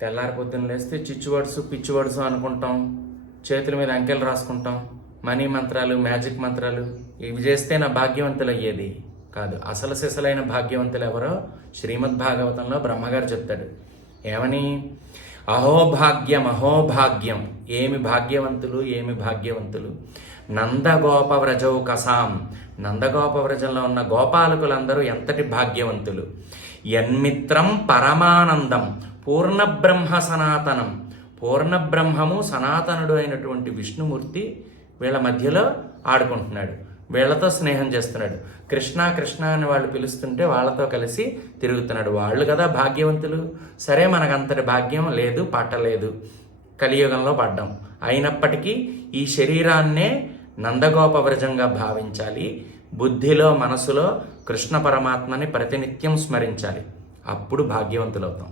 తెల్లారి పొద్దున్న లేస్తే చిచ్చువడుసు పిచ్చివడుసు అనుకుంటాం, చేతుల మీద అంకెలు రాసుకుంటాం, మనీ మంత్రాలు, మ్యాజిక్ మంత్రాలు ఇవి చేస్తే నా భాగ్యవంతులు అయ్యేది కాదు. అసలు సిసలైన భాగ్యవంతులు ఎవరో శ్రీమద్ భాగవతంలో బ్రహ్మగారు చెప్తాడు. ఏమని? అహోభాగ్యం అహోభాగ్యం, ఏమి భాగ్యవంతులు ఏమి భాగ్యవంతులు. నందగోపవ్రజౌ కసాం, నందగోపవ్రజంలో ఉన్న గోపాలకులందరూ ఎంతటి భాగ్యవంతులు. యన్మిత్రం పరమానందం పూర్ణబ్రహ్మ సనాతనం, పూర్ణబ్రహ్మము సనాతనుడు అయినటువంటి విష్ణుమూర్తి వీళ్ళ మధ్యలో ఆడుకుంటున్నాడు, వీళ్ళతో స్నేహం చేస్తున్నాడు. కృష్ణ కృష్ణ అని వాళ్ళు పిలుస్తుంటే వాళ్ళతో కలిసి తిరుగుతున్నాడు. వాళ్ళు కదా భాగ్యవంతులు. సరే, మనకంతటి భాగ్యం లేదు, పట్టలేదు, కలియుగంలో పడ్డాం. అయినప్పటికీ ఈ శరీరాన్నే నందగోపవ్రజంగా భావించాలి. బుద్ధిలో మనసులో కృష్ణ పరమాత్మని ప్రతినిత్యం స్మరించాలి. అప్పుడు భాగ్యవంతులవుతాం.